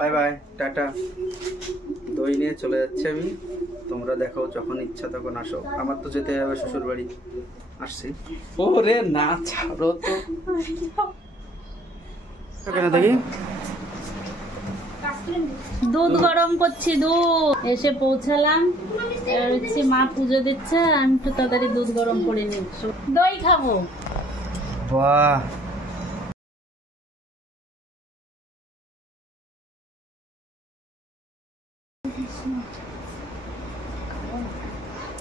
Bye bye, tata. দই নিয়ে চলে যাচ্ছে আমি, তোমরা দেখো যখন ইচ্ছা তখন আসো। আমার তো যেতে হবে শ্বশুর বাড়ি, আসছি। ওরে না ছাড়ো তো, কেন দেখি। দুধ গরম করছি, দুধ এসে পৌঁছালাম। এবার হচ্ছে মা পুজো দিচ্ছে, আমি একটু তাড়াতাড়ি দুধ গরম করে নিচ্ছি, দই খাবো। বাহ,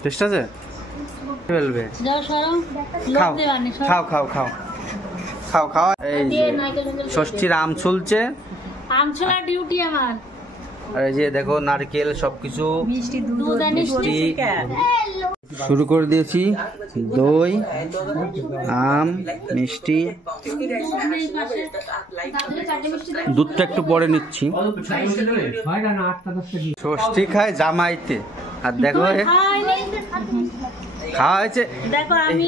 টেস্ট আছে, ফেলবে। যাও সরো, খাও লোক দেওয়ানি সরো। খাও খাও খাও খাও খাও। এই যে ষষ্ঠীর আম চলছে, আম ছোলা ডিউটি আমার। আর এই যে দেখো নারকেল সবকিছু, দুধ আর মিষ্টি শুরু করে দিয়েছি। দই, আম, মিষ্টি, দুধটা একটু পরে নিচ্ছি। ষষ্ঠী খায় জামাইতে, আর দেখো খাওয়া হয়েছে। দেখো আমি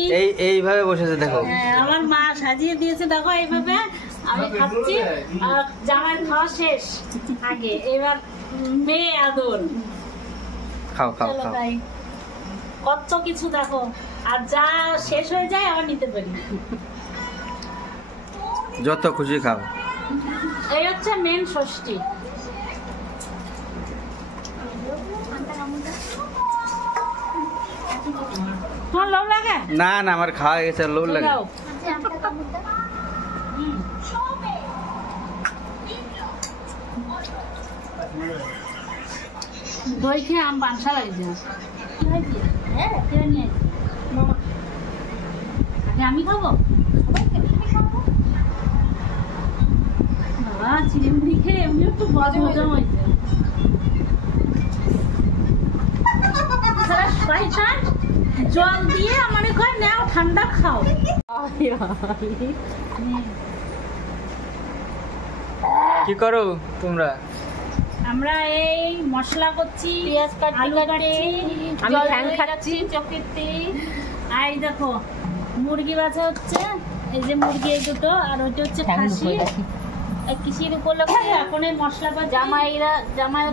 এইভাবে বসেছে, দেখো আমার মা সাজিয়ে দিয়েছে, দেখো এইভাবে আমি খাচ্ছি। আর জামাই খাওয়া শেষ আগে, এবার মেয়ে আদর। খাও খাও চলো খাও। তাই, কত কিছু দেখো, আর যা শেষ হয়ে যায় আবার নিতে পারি। যত খুশি খাও। এই হচ্ছে মেন ষষ্ঠী। তোমার লোভ লাগে? না না, আমার খাওয়া হয়ে গেছে, লোভ লাগে। দই খেয়ে আম বাংসা লাগছে। আমি খাবো, বাবা চিড়িমুড়ি খেয়ে এমনি একটু হজম হয়েছে। জল দিয়ে আমার ঘরে নেও, ঠান্ডা খাও। কি করো তোমরা? আমরা এই মশলা করছি, পেঁয়াজ কাটছি, আমি ফ্যান খাচ্ছি চকেতে। আর এই দেখো মুরগি বাছা হচ্ছে, এই যে মুরগি এই দুটো, আর ওইটা হচ্ছে খাসি। কিসের উপলক্ষে এখন এই মশলা জামাই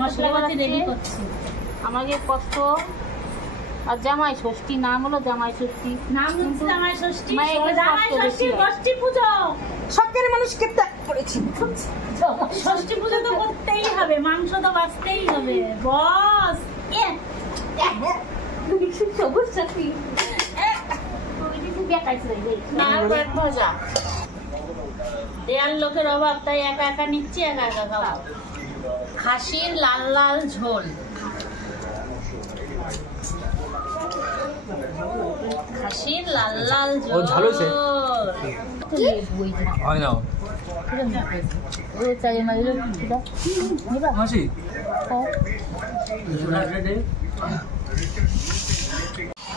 মশলাপাতি রেডি করছি। আমাকে কষ্ট, আর জামাই ষষ্ঠী নাম হলো জামাই ষষ্ঠী, নাম হচ্ছে জামাই ষষ্ঠী। জামাই ষষ্ঠী ষষ্ঠী পুজো, সত্যের মানুষকে ত্যাগ করেছি। ষষ্ঠী পুজো তো করতেই হবে, মাংস তো বাঁচতেই হবে বস। দেয়াল লোকের অভাব, তাই একা একা নিচ্ছি, একা একা খাবো। খাসির লাল লাল ঝোল, খাসির লাল লাল ঝোল।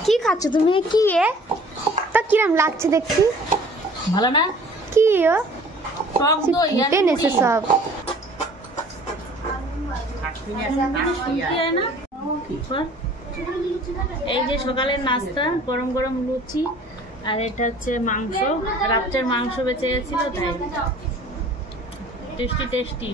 কি খাচ্ছ তুমি? কি তা কিরম লাগছে দেখছি? ভালো না? কি টক দই এনেছে সব? এই যে সকালের নাস্তা, গরম গরম লুচি, আর এটা হচ্ছে মাংস, রাত্রের মাংস বেঁচে গেছিল তাই। Tasty tasty.